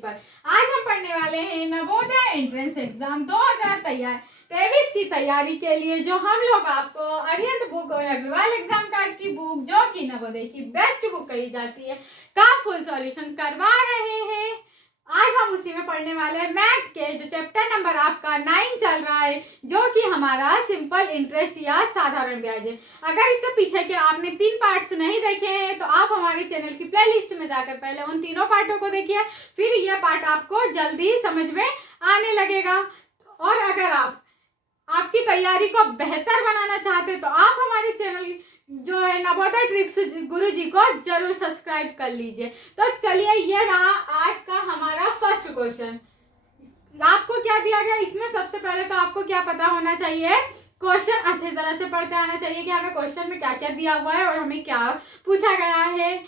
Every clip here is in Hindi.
पर। आज हम पढ़ने वाले हैं नवोदय एंट्रेंस एग्जाम 2023 की तैयारी के लिए, जो हम लोग आपको अरिहंत बुक और अग्रवाल एग्जाम कार्ड की बुक, जो कि नवोदय की बेस्ट बुक कही जाती है, का फुल सॉल्यूशन करवा रहे हैं। आज हम उसी में पढ़ने वाले हैं मैथ के जो चैप्टर नंबर आपका 9 चल रहा है, जो कि हमारा सिंपल इंटरेस्ट या साधारण ब्याज है। अगर इससे पीछे के आपने 3 पार्ट्स नहीं देखे हैं तो आप हमारे चैनल की प्लेलिस्ट में जाकर पहले उन तीनों पार्टों को देखिए, फिर यह पार्ट आपको जल्दी समझ में आने लगेगा। और अगर आप आपकी तैयारी को बेहतर बनाना चाहते हैं तो आप हमारे चैनल जो है नवोदय ट्रिक्स गुरुजी को जरूर सब्सक्राइब कर लीजिए। तो चलिए, ये रहा आज का हमारा फर्स्ट क्वेश्चन। आपको क्या दिया गया इसमें? सबसे पहले तो आपको क्या पता होना चाहिए, क्वेश्चन अच्छी तरह से पढ़ते आना चाहिए कि हमें क्वेश्चन में क्या क्या दिया हुआ है और हमें क्या पूछा गया है।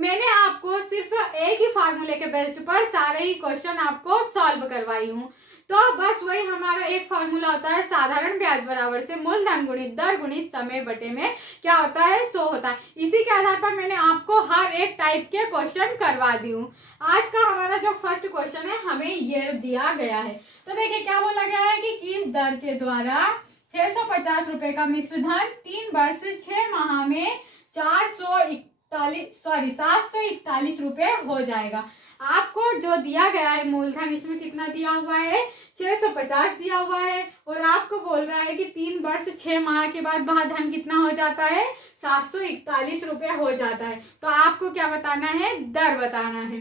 मैंने आपको सिर्फ एक ही फार्मूले के बेस पर सारे ही क्वेश्चन आपको सॉल्व करवाई हूँ। तो बस वही हमारा एक फार्मूला होता है, साधारण ब्याज बराबर से मूलधन गुणित दर गुणित समय बटे में क्या होता है, 100 होता है। इसी के आधार पर मैंने आपको हर एक टाइप के क्वेश्चन करवा दी हूँ। आज का हमारा जो फर्स्ट क्वेश्चन है, हमें ये दिया गया है। तो देखिए क्या बोला गया है कि किस दर के द्वारा 650 रुपए का मिश्र धन 3 वर्ष 6 माह में 741 रुपए हो जाएगा। आपको जो दिया गया है मूलधन, इसमें कितना दिया हुआ है, 650 दिया हुआ है, और आपको बोल रहा है कि 3 वर्ष 6 माह के बाद वह धन कितना हो जाता है, 741 रुपए हो जाता है। तो आपको क्या बताना है, दर बताना है।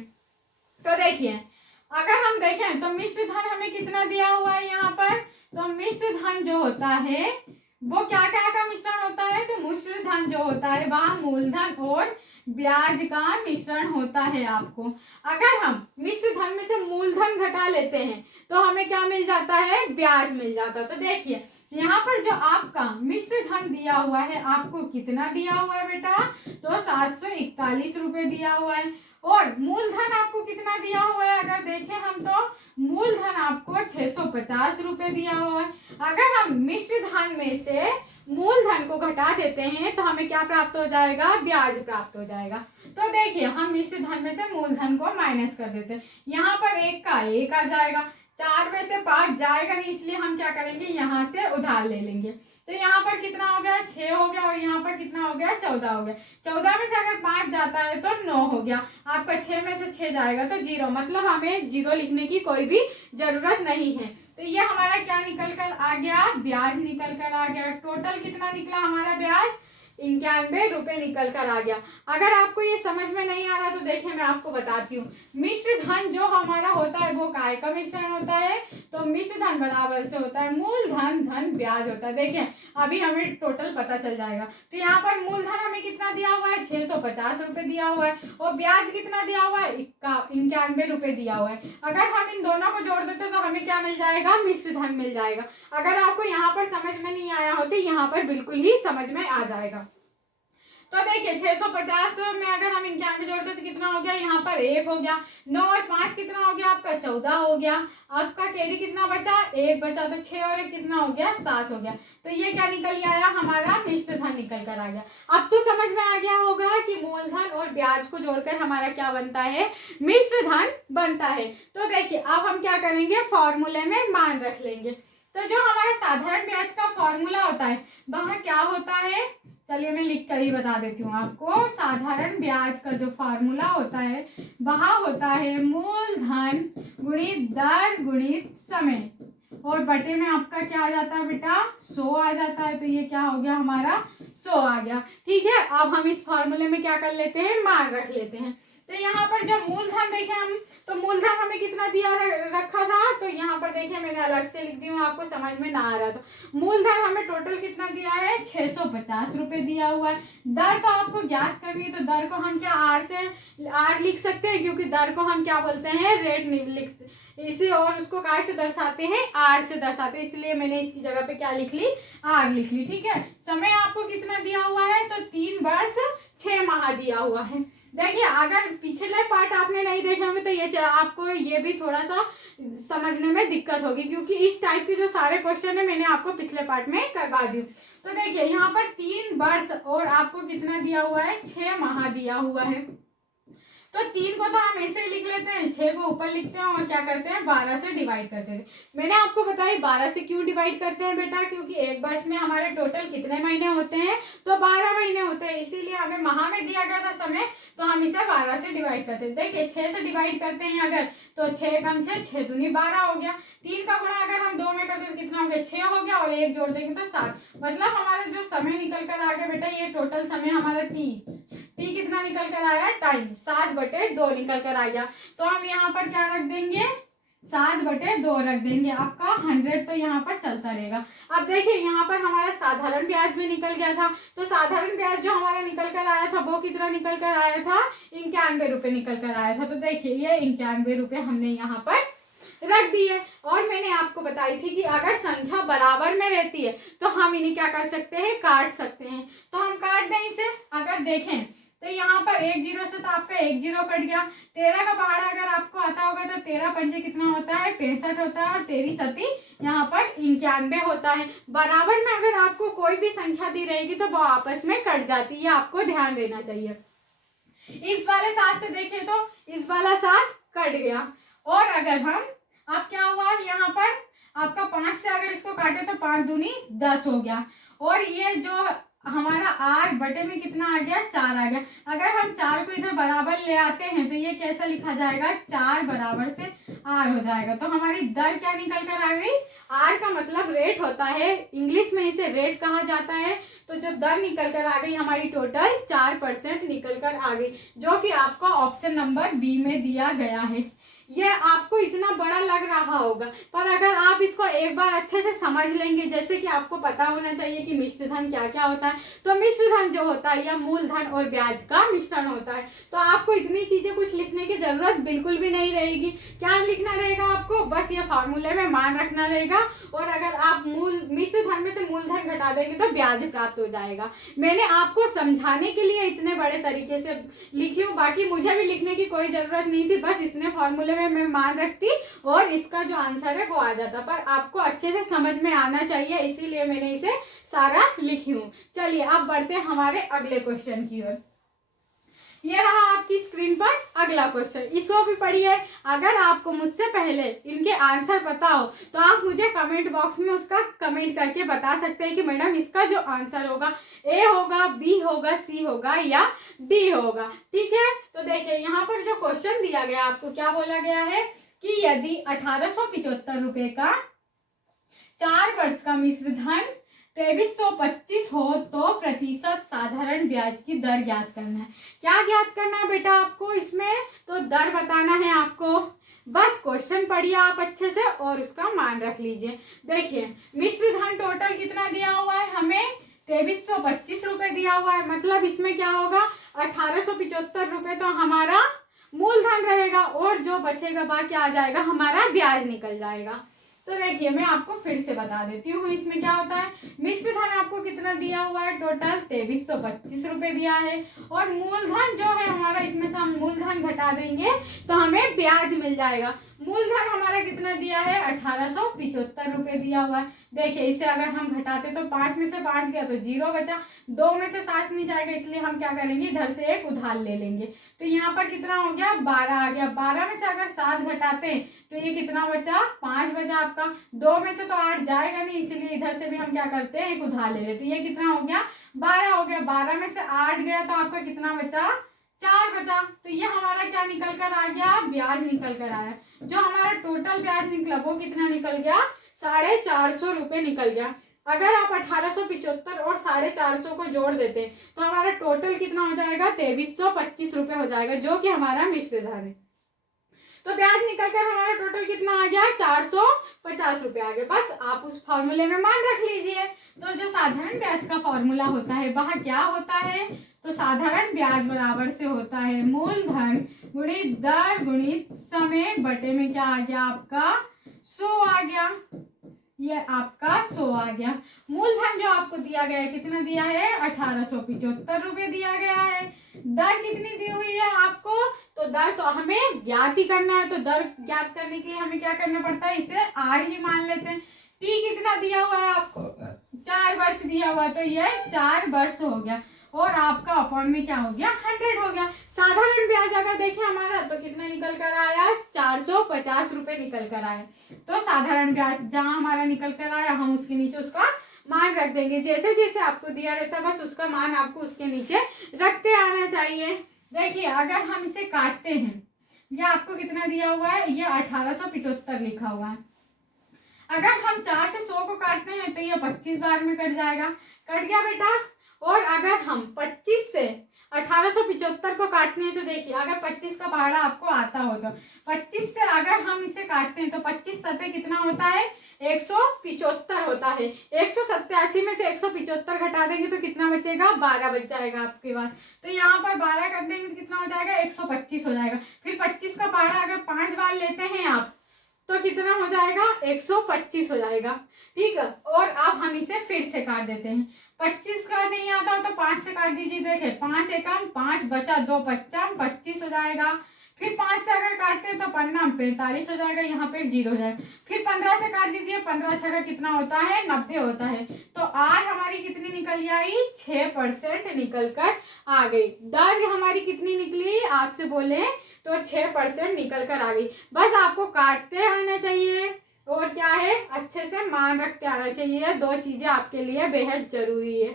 तो देखिए, अगर हम देखें तो मिश्र धन हमें कितना दिया हुआ है यहाँ पर। तो मिश्र धन जो होता है वो क्या क्या का मिश्रण होता है। तो मिश्र धन जो होता है वह मूलधन और ब्याज का मिश्रण होता है। आपको अगर हम मिश्र धन में से मूलधन घटा लेते हैं तो हमें क्या मिल जाता है, ब्याज मिल जाता है। तो देखिए यहाँ पर जो आपका मिश्र धन दिया हुआ है, आपको कितना दिया हुआ है बेटा, तो 741 रुपए दिया हुआ है। और मूलधन आपको कितना दिया हुआ है, अगर देखें हम तो मूलधन आपको 650 रुपए दिया हुआ है। अगर हम मिश्र धन में से मूलधन को घटा देते हैं तो हमें क्या प्राप्त हो जाएगा, ब्याज प्राप्त हो जाएगा। तो देखिए हम मिश्र धन में से मूलधन को माइनस कर देते हैं। यहाँ पर 1 का 1 आ जाएगा, 4 में से 5 जाएगा नहीं, इसलिए हम क्या करेंगे, यहाँ से उधार ले लेंगे। तो यहाँ पर कितना हो गया, 6 हो गया, और यहाँ पर कितना हो गया, 14 हो गया। 14 में से अगर 5 जाता है तो 9 हो गया। आपका 6 में से 6 जाएगा तो 0, मतलब हमें 0 लिखने की कोई भी जरूरत नहीं है। तो ये हमारा क्या निकल कर आ गया, ब्याज निकल कर आ गया। टोटल कितना निकला हमारा ब्याज, 91 रुपए निकल कर आ गया। अगर आपको ये समझ में नहीं आ रहा तो देखिए मैं आपको बताती हूँ। मिश्र धन जो हमारा होता है वो काय का मिश्रण होता है। तो मिश्र धन बराबर से होता है मूलधन धन ब्याज होता है। देखिए अभी हमें टोटल पता चल जाएगा। तो यहाँ पर मूलधन हमें कितना दिया हुआ है, 650 रुपए दिया हुआ है, और ब्याज कितना दिया हुआ है, 91 रुपए दिया हुआ है। अगर हम इन दोनों को जोड़ देते तो हमें क्या मिल जाएगा, मिश्र धन मिल जाएगा। अगर आपको यहाँ पर समझ में नहीं आया हो तो यहाँ पर बिल्कुल ही समझ में आ जाएगा। तो देखिए 650 में अगर हम 91 जोड़ते तो कितना हो गया, यहाँ पर 1 हो गया, 9 और 5 कितना हो गया आपका, 14 हो गया। आपका कैरी कितना बचा, 1 बचा, तो 6 और 1 कितना हो गया, 7 हो गया। तो ये क्या निकल आया, हमारा मिश्र धन निकल कर आ गया। अब तो समझ में आ गया होगा कि मूलधन और ब्याज को जोड़कर हमारा क्या बनता है, मिश्र धन बनता है। तो देखिए अब हम क्या करेंगे, फॉर्मूले में मान रख लेंगे। तो जो हमारा साधारण ब्याज का फॉर्मूला होता है वह क्या होता है, चलिए मैं लिख कर ही बता देती हूँ आपको। साधारण ब्याज का जो फार्मूला होता है वह होता है मूलधन गुणित दर गुणित समय, और बटे में आपका क्या आ जाता है बेटा, 100 आ जाता है। तो ये क्या हो गया, हमारा 100 आ गया। ठीक है, अब हम इस फॉर्मूले में क्या कर लेते हैं, मान रख लेते हैं। तो यहाँ पर जो मूलधन देखें हम, तो मूलधन हमें कितना दिया रखा था, तो यहाँ पर देखिए मैंने अलग से लिख दी हूँ, आपको समझ में ना आ रहा तो। मूलधन हमें टोटल कितना दिया है, 650 रुपए दिया हुआ है। दर तो आपको ज्ञात करनी है, तो दर को हम क्या आर लिख सकते हैं, क्योंकि दर को हम क्या बोलते हैं, रेट नहीं लिखते इसे, और उसको काय से दर्शाते हैं, आर से दर्शाते हैं, इसलिए मैंने इसकी जगह पे क्या लिख ली, आर लिख ली। ठीक है, समय आपको कितना दिया हुआ है, तो 3 वर्ष 6 माह दिया हुआ है। देखिए अगर पिछले पार्ट आपने नहीं देखे होंगे तो ये आपको ये भी थोड़ा सा समझने में दिक्कत होगी, क्योंकि इस टाइप के जो सारे क्वेश्चन है मैंने आपको पिछले पार्ट में करवा दी। तो देखिए यहाँ पर 3 वर्ष और आपको कितना दिया हुआ है, 6 माह दिया हुआ है। तो 3 को तो हम ऐसे ही लिख लेते हैं, 6 को ऊपर लिखते हैं और क्या करते हैं 12 से डिवाइड करते थे। मैंने आपको बताया 12 से क्यों डिवाइड करते हैं बेटा, क्योंकि एक वर्ष में हमारे टोटल कितने महीने होते हैं, तो 12 महीने होते हैं, इसीलिए हमें माह में दिया गया था समय, तो हम इसे 12 से डिवाइड करते हैं। देखिए 6 से डिवाइड करते हैं अगर, तो 6 कम 6, 6 दूनी 12 हो गया। 3 का गुणा अगर हम 2 में करते हैं तो कितना हो गया, 6 हो गया, और 1 जोड़ देंगे तो 7। मतलब हमारा जो समय निकल कर आ गया बेटा, ये टोटल समय हमारा टी कितना निकल कर आया, टाइम 7/2 निकल कर आ गया। तो हम यहाँ पर क्या रख देंगे, 7/2 रख देंगे। आपका 100 तो यहाँ पर चलता रहेगा। अब देखिए यहाँ पर हमारा साधारण ब्याज भी निकल गया था, तो साधारण ब्याज जो हमारा निकल कर आया था वो कितना निकल कर आया था, 91 रुपए निकल कर आया था। तो देखिए ये 91 रुपए हमने यहाँ पर रख दिए। और मैंने आपको बताई थी कि अगर संख्या बराबर में रहती है तो हम इन्हें क्या कर सकते हैं, काट सकते हैं। तो हम काट दें इसे। अगर देखें तो यहाँ पर 1 0 से तो आपका 1 0 कट गया। 13 का पहाड़ा अगर आपको आता होगा तो 13 पंजे कितना होता है, 65 होता है, और 13 सती यहाँ पर 91 होता है। बराबर में अगर आपको कोई भी संख्या दी रहेगी तो वो आपस में कट जाती है, आपको ध्यान देना चाहिए। इस वाले 7 से देखें तो इस वाला 7 कट गया। और अगर हम, अब क्या हुआ यहाँ पर आपका 5 से अगर इसको काटे तो 5 दूनी 10 हो गया। और ये जो हमारा आर बटे में कितना आ गया, 4 आ गया। अगर हम 4 को इधर बराबर ले आते हैं तो ये कैसा लिखा जाएगा, 4 बराबर से आर हो जाएगा। तो हमारी दर क्या निकल कर आ गई, आर का मतलब रेट होता है, इंग्लिश में इसे रेट कहा जाता है। तो जो दर निकल कर आ गई हमारी टोटल 4% निकल कर आ गई, जो कि आपको ऑप्शन नंबर बी में दिया गया है। यह आपको इतना बड़ा लग रहा होगा, पर अगर आप इसको एक बार अच्छे से समझ लेंगे, जैसे कि आपको पता होना चाहिए कि मिश्र धन क्या क्या होता है, तो मिश्र धन जो होता है यह मूलधन और ब्याज का मिश्रण होता है। तो आपको इतनी चीजें कुछ लिखने की जरूरत बिल्कुल भी नहीं रहेगी। क्या लिखना रहेगा आपको, बस ये फार्मूले में मान रखना रहेगा। और अगर आप मिश्र धन में से मूलधन घटा देंगे तो ब्याज प्राप्त हो जाएगा। मैंने आपको समझाने के लिए इतने बड़े तरीके से लिखी हूँ, बाकी मुझे भी लिखने की कोई जरूरत नहीं थी, बस इतने फॉर्मूले में मैं मान रखती और इसका जो आंसर है वो आ जाता। पर आपको अच्छे से समझ में आना चाहिए, इसीलिए मैंने इसे सारा लिखी हूँ। चलिए अब बढ़ते हैं हमारे अगले क्वेश्चन की ओर। ये रहा आपकी स्क्रीन पर अगला क्वेश्चन, इसको भी पढ़िए। अगर आपको मुझसे पहले इनके आंसर पता हो तो आप मुझे कमेंट बॉक्स में उसका कमेंट करके बता सकते हैं कि मैडम इसका जो आंसर होगा ए होगा, बी होगा, सी होगा या डी होगा। ठीक है, तो देखिए यहाँ पर जो क्वेश्चन दिया गया आपको क्या बोला गया है कि यदि 1875 रुपए का 4 वर्ष का मिश्र धन 2325 हो तो प्रतिशत साधारण ब्याज की दर ज्ञात करना है। क्या ज्ञात करना है बेटा आपको, इसमें तो दर बताना है आपको। बस क्वेश्चन पढ़िए आप अच्छे से और उसका मान रख लीजिए। देखिए मिश्र धन टोटल कितना दिया हुआ है हमें, 2325 रुपए दिया हुआ है। मतलब इसमें क्या होगा, 1875 रुपए तो हमारा मूलधन रहेगा और जो बचेगा बाकी आ जाएगा हमारा ब्याज निकल जाएगा। तो देखिए मैं आपको फिर से बता देती हूँ इसमें क्या होता है। मिश्र धन आपको कितना दिया हुआ है, टोटल 2325 रुपए दिया है। और मूलधन जो है हमारा, इसमें से हम मूलधन घटा देंगे तो हमें ब्याज मिल जाएगा। मूलधन हमारा कितना दिया है, 1875 रुपए दिया हुआ है। देखिए इसे अगर हम घटाते तो 5 में से 5 गया तो 0 बचा, 2 में से 7 नहीं जाएगा, इसलिए हम क्या करेंगे इधर से एक उधार ले लेंगे। तो यहाँ पर कितना हो गया, 12 आ गया। 12 में से अगर 7 घटाते हैं तो ये कितना बचा, 5 बचा आपका। 2 में से तो 8 जाएगा नहीं, इसीलिए इधर से भी हम क्या करते हैं एक उधार ले लेते। तो ये कितना हो गया, 12 हो गया। 12 में से 8 गया तो आपका कितना बचा, 4 बचा। तो ये हमारा क्या निकल कर आ गया, ब्याज निकल कर आया। जो हमारा टोटल ब्याज निकला वो कितना निकल गया, 450 रुपए निकल गया। अगर आप 1875 और 450 को जोड़ देते तो हमारा टोटल कितना हो जाएगा, 2325 रुपए हो जाएगा, जो कि हमारा मिश्र धन है। तो ब्याज निकल कर हमारा टोटल कितना आ गया, 450 रुपए आ गया। बस आप उस फॉर्मूले में मान रख लीजिए। तो जो साधारण ब्याज का फॉर्मूला होता है वह क्या होता है, तो साधारण ब्याज बराबर से होता है मूलधन गुणित दर गुणित समय बटे में क्या आ गया आपका 100 आ गया। ये आपका 100 आ गया। मूलधन जो आपको दिया गया है कितना दिया है, 1875 रुपए दिया गया है। दर कितनी दी हुई है आपको, तो दर तो हमें ज्ञात ही करना है। तो दर ज्ञात करने के लिए हमें क्या करना पड़ता है, इसे आर ही मान लेते हैं। टी कितना दिया हुआ है आपको, 4 वर्ष दिया हुआ, तो ये 4 वर्ष हो गया। और आपका अपॉन में क्या हो गया 100 हो गया। साधारण ब्याज अगर देखें हमारा तो कितना निकल कर आया 450 रुपए निकल कर आए। तो साधारण ब्याज जहां हमारा निकल कर आया हम उसके नीचे उसका मान रख देंगे। जैसे जैसे आपको दिया रहता है बस उसका मान आपको उसके नीचे रखते आना चाहिए। देखिए अगर हम इसे काटते हैं, ये आपको कितना दिया हुआ है, ये 1875 लिखा हुआ है। अगर हम 4 से 100 को काटते हैं तो ये 25 बार में कट जाएगा, कट गया बेटा। और अगर हम 25 से 1875 को काटते हैं तो देखिए अगर 25 का पहाड़ा आपको आता हो तो 25 से अगर हम इसे काटते हैं तो 25 सतह कितना होता है 175 होता है। 187 में से 175 घटा देंगे तो कितना बचेगा 12 बच जाएगा आपके पास। तो यहाँ पर 12 कर देंगे तो कितना हो जाएगा 125 हो जाएगा। फिर 25 का पहाड़ा अगर 5 बार लेते हैं आप तो कितना हो जाएगा 125 हो जाएगा। ठीक है, और अब हम इसे फिर से काट देते हैं। 25 का नहीं आता हो तो 5 से काट दीजिए। देखे 5 एकम 5 बचा 2 पच्चम 25 हो जाएगा। फिर 5 से अगर काटते हैं तो 15 45 हो जाएगा, यहाँ पे 0 हो जाएगा। फिर 15 से काट दीजिए, 15 छः का कितना होता है 90 होता है। तो आर हमारी कितनी निकल आई 6% निकल कर आ गई। दर हमारी कितनी निकली आपसे बोले तो 6% निकल कर आ गई। बस आपको काटते आना चाहिए और क्या है अच्छे से मान रखते आना चाहिए। 2 चीजें आपके लिए बेहद जरूरी है।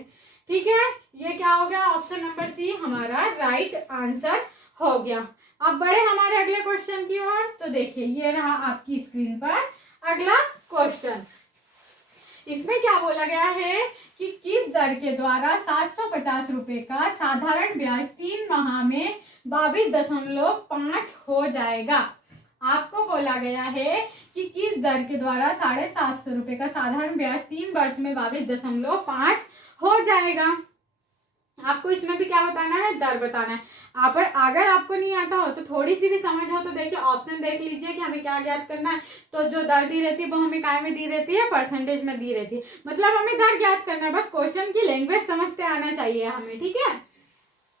ठीक है, ये क्या हो गया ऑप्शन नंबर सी हमारा राइट आंसर हो गया। अब बढ़े हमारे अगले क्वेश्चन की ओर। तो देखिए ये रहा आपकी स्क्रीन पर अगला क्वेश्चन। इसमें क्या बोला गया है कि किस दर के द्वारा 750 रुपए का साधारण ब्याज 3 माह में 22.5 हो जाएगा। आपको बोला गया है कि किस दर के द्वारा 750 रुपए का साधारण ब्याज 3 वर्ष में 22.5 हो जाएगा। आपको इसमें भी क्या बताना है दर बताना है। आप अगर आपको नहीं आता हो तो थोड़ी सी भी समझ हो तो देखिए ऑप्शन देख लीजिए कि हमें क्या ज्ञात करना है। तो जो दर दी रहती है वो हमें काय में दी रहती है परसेंटेज में दी रहती है, मतलब हमें दर ज्ञात करना है। बस क्वेश्चन की लैंग्वेज समझते आना चाहिए हमें। ठीक है,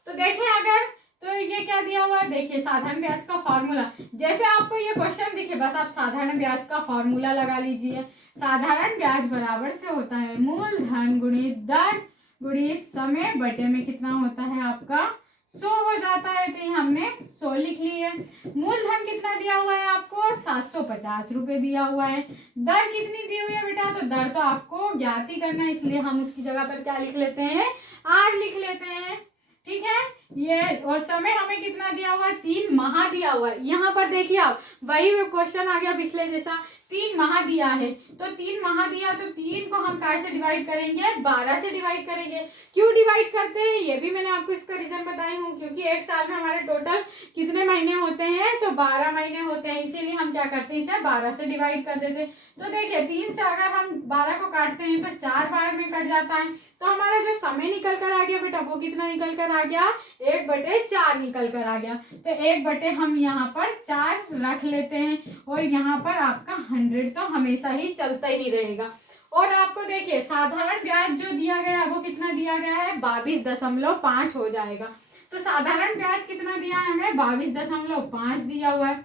तो देखें अगर तो ये क्या दिया हुआ है, देखिए साधारण ब्याज का फॉर्मूला। जैसे आपको ये क्वेश्चन दिखे बस आप साधारण ब्याज का फॉर्मूला लगा लीजिए। साधारण ब्याज बराबर से होता है मूलधन गुणित दर गुणित समय बटे में कितना होता है आपका 100 हो जाता है। तो ये हमने 100 लिख ली है। मूलधन कितना दिया हुआ है आपको 750 रुपए दिया हुआ है। दर कितनी दी हुई है बेटा, तो दर तो आपको ज्ञात ही करना है, इसलिए हम उसकी जगह पर क्या लिख लेते हैं आर लिख लेते हैं। ठीक है, ये और समय हमें कितना दिया हुआ है 3 माह दिया हुआ है। यहाँ पर देखिए आप वही क्वेश्चन आ गया पिछले जैसा, 3 माह दिया है तो 3 माह दिया तो 3 को हम काय से डिवाइड करेंगे 12 से डिवाइड करेंगे। क्यों डिवाइड करते हैं ये भी मैंने आपको इसका रीजन बताई हूँ, क्योंकि एक साल में हमारे टोटल कितने महीने होते हैं तो 12 महीने होते हैं, इसीलिए हम क्या करते हैं इसे 12 से डिवाइड कर देते हैं। तो देखिए 3 से अगर हम 12 को काटते हैं तो 4 बार में कट जाता है। तो हमारा जो समय निकल कर आ गया बेटा वो कितना निकल कर आ गया 1/4 निकल कर आ गया। तो 1 हम यहाँ पर 4 रख लेते हैं और यहाँ पर आपका 100 तो हमेशा ही चलता ही रहेगा। और आपको देखिए साधारण ब्याज जो दिया गया है वो कितना दिया गया है 22.5 हो जाएगा। तो साधारण ब्याज कितना दिया है हमें 22.5 दिया हुआ है।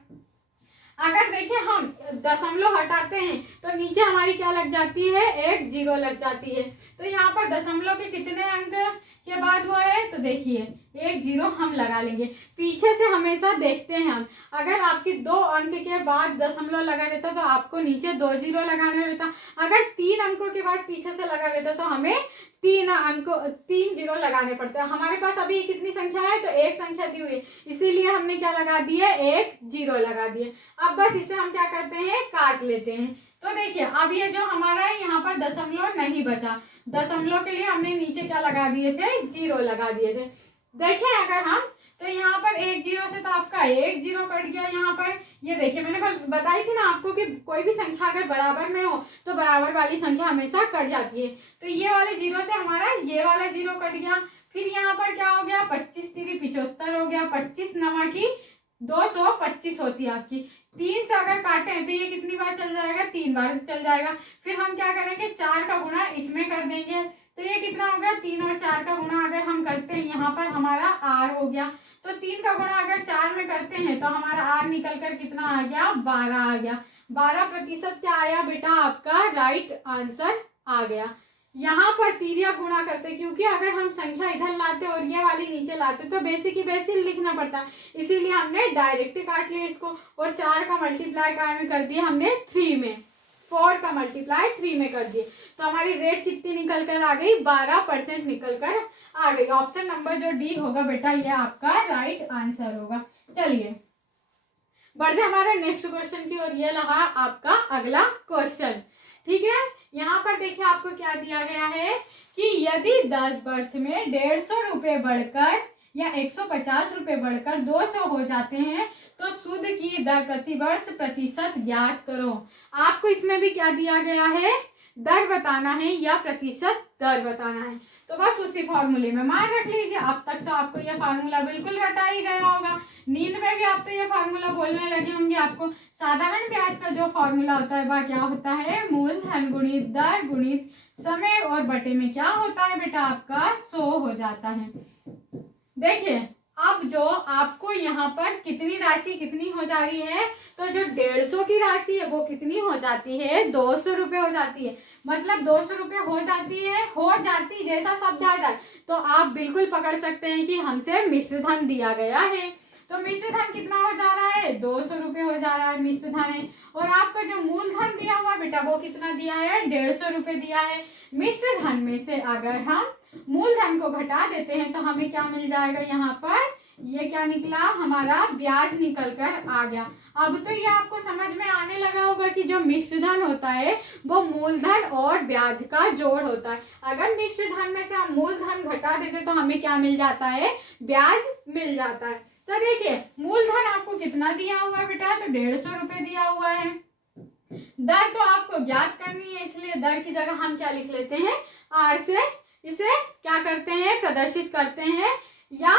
अगर देखिए हम दशमलव हटाते हैं तो नीचे हमारी क्या लग जाती है 1 0 लग जाती है। तो यहाँ पर दशमलव के कितने अंक के बाद हुआ है तो देखिए 1 0 हम लगा लेंगे। पीछे से हमेशा देखते हैं हम, अगर आपकी 2 अंक के बाद दशमलव लगा रहता तो आपको नीचे 2 0 लगाना रहता। अगर 3 अंकों के बाद पीछे से लगा रहता तो हमें 3 0 लगाने पड़ते हैं। हमारे पास अभी कितनी संख्या है तो 1 संख्या दी हुई है, इसीलिए हमने क्या लगा दिए 1 0 लगा दिए। अब बस इसे हम क्या करते हैं काट लेते हैं। तो देखिए अब ये जो हमारा है यहाँ पर दशमलव नहीं बचा, दशमलव के लिए हमने नीचे क्या लगा दिए थे 0 लगा दिए थे। देखें अगर हम तो यहाँ पर 1 0 से तो आपका 1 0 कट गया। यहाँ पर ये देखिए मैंने बताई थी ना आपको कि कोई भी संख्या अगर बराबर में हो तो बराबर वाली संख्या हमेशा कट जाती है। तो ये वाले 0 से हमारा ये वाला 0 कट गया। फिर यहाँ पर क्या हो गया 25 3 75 हो गया, 25 नमा की 225 होती है आपकी। 3 से अगर काटे हैं तो ये कितनी बार चल जाएगा 3 बार चल जाएगा। फिर हम क्या करेंगे 4 का गुणा इसमें कर देंगे तो ये कितना हो गया 3 और 4 का गुणा अगर हम करते हैं यहाँ पर हमारा आर हो गया। तो 3 का गुणा अगर 4 में करते हैं तो हमारा आर निकल कर कितना आ गया 12 आ गया। 12% क्या आया बेटा आपका राइट आंसर आ गया। यहाँ पर तिर्यक गुणा करते, क्योंकि अगर हम संख्या इधर लाते और ये वाली नीचे लाते तो बेसिक ही बेसिक लिखना पड़ता, इसीलिए हमने डायरेक्ट काट लिया इसको, और 4 का मल्टीप्लाई काय में कर दिया हमने 3 में, 4 का मल्टीप्लाई 3 में कर दिए, तो हमारी रेट कितनी निकल कर आ गई, 12% निकल कर आ गई। ऑप्शन नंबर जो डी होगा बेटा ये आपका राइट आंसर होगा। चलिए बढ़ते हमारे नेक्स्ट क्वेश्चन की और ये रहा आपका अगला क्वेश्चन। ठीक है, यहाँ पर देखिए आपको क्या दिया गया है कि यदि 10 वर्ष में 150 रुपये बढ़कर या 150 रुपये बढ़कर 200 हो जाते हैं तो सूद की दर प्रति वर्ष प्रतिशत ज्ञात करो। आपको इसमें भी क्या दिया गया है, दर बताना है या प्रतिशत दर बताना है। तो बस उसी फॉर्मूले में मान रख लीजिए। अब तक तो आपको यह फार्मूला बिल्कुल रटा ही गया होगा, नींद में भी आप तो ये फार्मूला बोलने लगे होंगे। आपको साधारण ब्याज का जो फार्मूला होता है वह क्या होता है, मूलधन गुणित दर गुणित समय और बटे में क्या होता है बेटा आपका 100 हो जाता है। देखिए अब जो आपको यहाँ पर कितनी राशि कितनी हो जा रही है, तो जो 150 की राशि है वो कितनी हो जाती है, 200 रुपये हो जाती है। मतलब 200 रुपये हो जाती जैसा शब्द आ जाए तो आप बिल्कुल पकड़ सकते हैं कि हमसे मिश्र धन दिया गया है। तो मिश्र धन कितना हो जा रहा है, 200 रुपये हो जा रहा है मिश्र धन है। और आपको जो मूलधन दिया हुआ बेटा वो कितना दिया है, 150 रुपये दिया है। मिश्र धन में से अगर हम मूलधन को घटा देते हैं तो हमें क्या मिल जाएगा, यहाँ पर ये क्या निकला, हमारा ब्याज निकल कर आ गया। अब तो ये आपको समझ में आने लगा होगा कि जो मिश्र धन होता है वो मूलधन और ब्याज का जोड़ होता है। अगर मिश्र धन में से हम मूलधन घटा देते तो हमें क्या मिल जाता है, ब्याज मिल जाता है। तो देखिए मूलधन आपको कितना दिया हुआ है बेटा, तो 150 रुपये दिया हुआ है। दर तो आपको ज्ञात करनी है, इसलिए दर की जगह हम क्या लिख लेते हैं, आर से इसे क्या करते हैं, प्रदर्शित करते हैं, या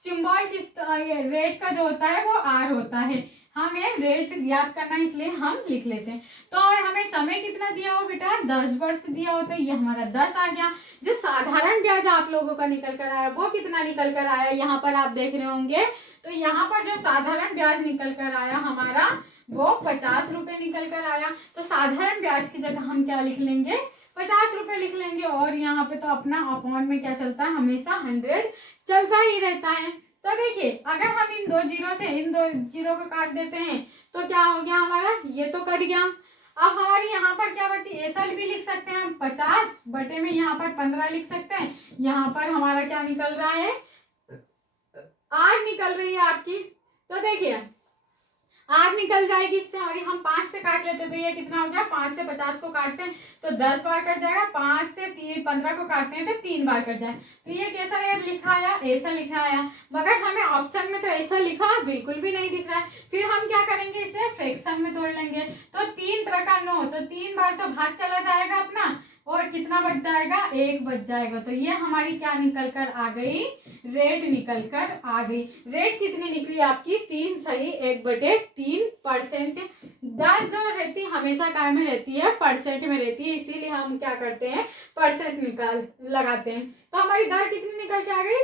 सिंबल किस रेट का जो होता है वो आर होता है। हमें रेट ज्ञात करना है इसलिए हम लिख लेते हैं। तो और हमें समय कितना दिया हो बेटा, 10 वर्ष दिया हो, तो ये हमारा 10 आ गया। जो साधारण ब्याज आप लोगों का निकल कर आया वो कितना निकल कर आया, यहाँ पर आप देख रहे होंगे। तो यहाँ पर जो साधारण ब्याज निकल कर आया हमारा वो 50 रुपये निकल कर आया। तो साधारण ब्याज की जगह हम क्या लिख लेंगे, 50 रुपये लिख लेंगे। और यहाँ पे तो अपना अपॉन में क्या चलता है, हमेशा 100 चलता ही रहता है। तो देखिए अगर हम इन दो जीरो से इन दो जीरो को काट देते हैं तो क्या हो गया हमारा, ये तो कट गया। अब हमारी यहाँ पर क्या बची, ऐसा भी लिख सकते हैं हम, 50 बटे में यहाँ पर 15 लिख सकते हैं। यहाँ पर हमारा क्या निकल रहा है, आर निकल रही है आपकी। तो देखिए आर निकल जाएगी इससे हमारी, हम 5 से काट लेते तो ये कितना हो गया, 5 से 50 को काटते हैं तो 10 बार कट जाएगा, 5 से 15 को काटते हैं तो 3 बार कट जाए। तो ये कैसा लिखा आया, ऐसा लिखा आया। मगर हमें ऑप्शन में तो ऐसा लिखा बिल्कुल भी नहीं दिख रहा है। फिर हम क्या करेंगे, इसे फ्रैक्शन में तोड़ लेंगे। तो 3 तरह का 9, तो 3 बार तो भाग चला जाएगा अपना, और कितना बच जाएगा, 1 बच जाएगा। तो ये हमारी क्या निकल कर आ गई, रेट निकल कर आ गई। रेट कितनी निकली आपकी, 3 सही 1/3%। दर जो रहती हमेशा काय में रहती है, परसेंट में रहती है, इसीलिए हम क्या करते हैं, परसेंट निकाल लगाते हैं। तो हमारी दर कितनी निकल के आ गई,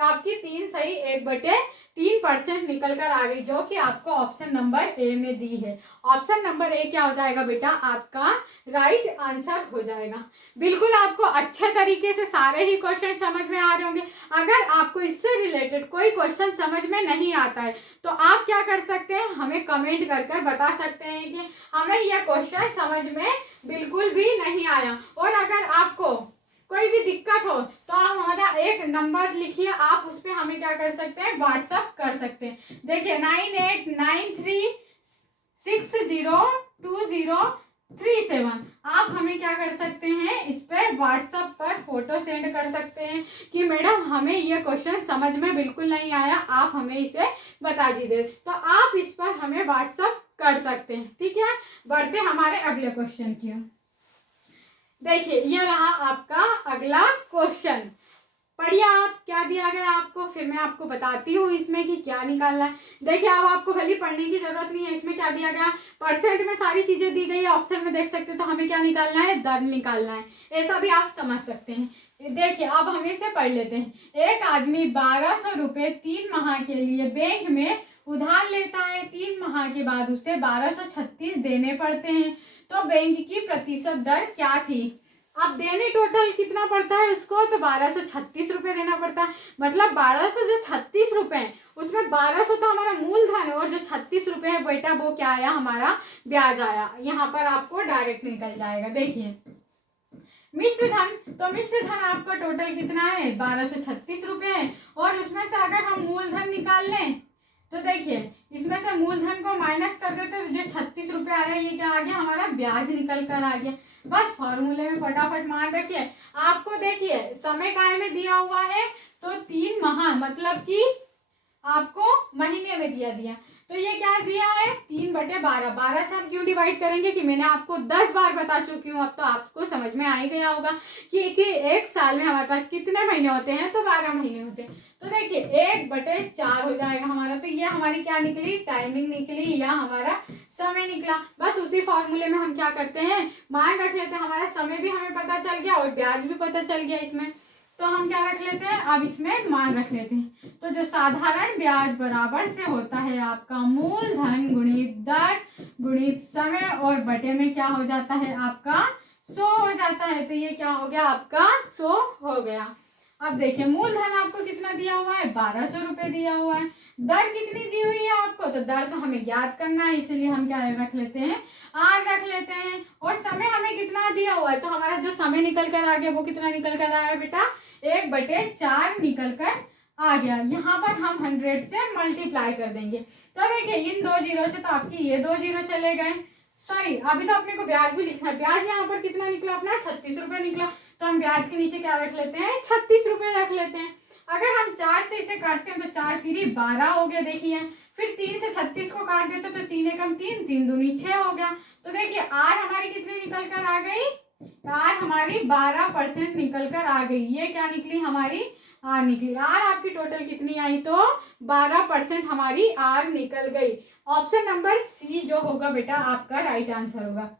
आपकी 3 सही 1/3% निकल कर आ गई, जो कि आपको ऑप्शन नंबर ए में दी है। ऑप्शन नंबर ए क्या हो जाएगा बेटा, आपका राइट आंसर हो जाएगा। बिल्कुल आपको अच्छे तरीके से सारे ही क्वेश्चन समझ में आ रहे होंगे। अगर आपको इससे रिलेटेड कोई क्वेश्चन समझ में नहीं आता है तो आप क्या कर सकते हैं, हमें कमेंट कर बता सकते हैं कि हमें यह क्वेश्चन समझ में बिल्कुल भी नहीं आया। और अगर आपको कोई भी दिक्कत हो तो आप हमारा एक नंबर लिखिए, आप उस पर हमें क्या कर सकते हैं, व्हाट्सअप कर सकते हैं। देखिए 9893602037 आप हमें क्या कर सकते हैं, इस पर व्हाट्सएप पर फोटो सेंड कर सकते हैं कि मैडम हमें ये क्वेश्चन समझ में बिल्कुल नहीं आया, आप हमें इसे बता दीजिए। तो आप इस पर हमें व्हाट्सएप कर सकते हैं। ठीक है, बढ़ते हमारे अगले क्वेश्चन की। देखिए ये रहा आपका अगला क्वेश्चन, पढ़िए आप क्या दिया गया आपको, फिर मैं आपको बताती हूँ इसमें कि क्या निकालना है। देखिए अब आपको भले पढ़ने की जरूरत नहीं है, इसमें क्या दिया गया, परसेंट में सारी चीजें दी गई है, ऑप्शन में देख सकते हो। तो हमें क्या निकालना है, दर निकालना है, ऐसा भी आप समझ सकते हैं। देखिए अब हम इसे पढ़ लेते हैं। एक आदमी 1200 रुपये 3 माह के लिए बैंक में उधार लेता है, 3 माह के बाद उसे 1236 देने पड़ते हैं, तो बैंक की प्रतिशत दर क्या थी। अब देने टोटल कितना पड़ता है उसको, तो 1236 रुपये देना पड़ता है। मतलब 1236 है उसमें 1200 तो हमारा मूलधन है और जो 36 है बेटा वो क्या आया, हमारा ब्याज आया। यहाँ पर आपको डायरेक्ट निकल जाएगा। देखिए मिश्र धन, तो मिश्र धन आपका टोटल कितना है, 1236 है। और उसमें से अगर हम मूलधन निकाल लें तो देखिए इसमें से मूलधन को माइनस कर देते तो जो 36 आया ये क्या आ गया, हमारा ब्याज निकल कर आ गया। बस फॉर्मूले में फटाफट मान रखिए। आपको देखिए समय काय में दिया हुआ है तो 3 माह, मतलब कि आपको महीने में दिया तो ये क्या दिया है, 3/12। 12 से हम क्यों डिवाइड करेंगे कि मैंने आपको 10 बार बता चुकी हूँ। अब तो आपको समझ में आ ही गया होगा कि एक साल में हमारे पास कितने महीने होते हैं, तो 12 महीने होते हैं। तो देखिए 1/4 हो जाएगा हमारा। तो ये हमारी क्या निकली, टाइमिंग निकली या हमारा समय निकला। बस उसी फॉर्मूले में हम क्या करते हैं, मान रख लेते हैं। हमारा समय भी हमें पता चल गया और ब्याज भी पता चल गया इसमें। तो हम क्या रख लेते हैं, अब इसमें मान रख लेते हैं। तो जो साधारण ब्याज बराबर से होता है आपका मूलधन गुणित दर गुणित समय और बटे में क्या हो जाता है आपका 100 हो जाता है। तो ये क्या हो गया आपका 100 हो गया। अब देखिए मूलधन आपको कितना दिया हुआ है, 1200 दिया हुआ है। दर कितनी दी हुई है आपको, तो दर तो हमें ज्ञात करना है, इसलिए हम क्या रख लेते हैं, आर रख लेते हैं। और समय हमें कितना दिया हुआ है, तो हमारा जो समय निकल कर आ गया वो कितना निकल कर आया बेटा, 1/4 निकल कर आ गया। यहाँ पर हम 100 से मल्टीप्लाई कर देंगे। तो देखिए इन 2 जीरो से तो आपकी ये 2 जीरो चले गए। सॉरी, अभी तो अपने को ब्याज भी लिखना है। ब्याज यहाँ पर कितना निकला अपना, 36 निकला। तो हम ब्याज के नीचे क्या रख लेते हैं, 36 रख लेते हैं। अगर हम 4 से इसे काटते हैं तो 4 तिरी 12 हो गया। देखिए फिर 3 से 36 को काट देते तो 3 एकम 3, 3 दूनी 6 हो गया। तो देखिए आर हमारी कितनी निकल कर आ गई, आर हमारी 12% निकल कर आ गई। ये क्या निकली हमारी, आर निकली। आर आपकी टोटल कितनी आई, तो 12% हमारी आर निकल गई। ऑप्शन नंबर सी जो होगा बेटा आपका राइट आंसर होगा।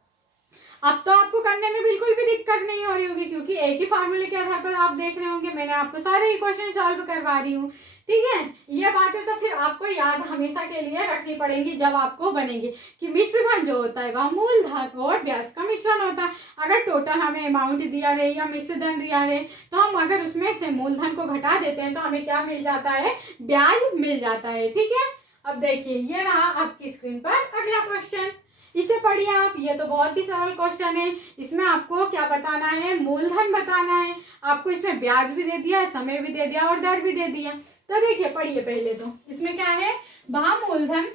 अब तो आपको करने में बिल्कुल भी दिक्कत नहीं हो रही होगी, क्योंकि एक ही फार्मूले के आधार पर आप देख रहे होंगे। मैंने आपको सारे ही क्वेश्चन सॉल्व करवा रही हूँ। ठीक है, ये बातें तो फिर आपको याद हमेशा के लिए रखनी पड़ेंगी जब आपको बनेंगे कि मिश्र धन जो होता है वह मूलधन और ब्याज का मिश्रण होता है। अगर टोटल हमें अमाउंट दिया रहे या मिश्र धन दिया रहे तो हम अगर उसमें से मूलधन को घटा देते हैं तो हमें क्या मिल जाता है, ब्याज मिल जाता है। ठीक है, अब देखिए ये रहा आपकी स्क्रीन पर अगला क्वेश्चन, इसे पढ़िए आप। ये तो बहुत ही सरल क्वेश्चन है। इसमें आपको क्या बताना है, मूलधन बताना है। आपको इसमें ब्याज भी दे दिया है, समय भी दे दिया और दर भी दे दिया। तो देखिए पढ़िए पहले तो इसमें क्या है, वह मूलधन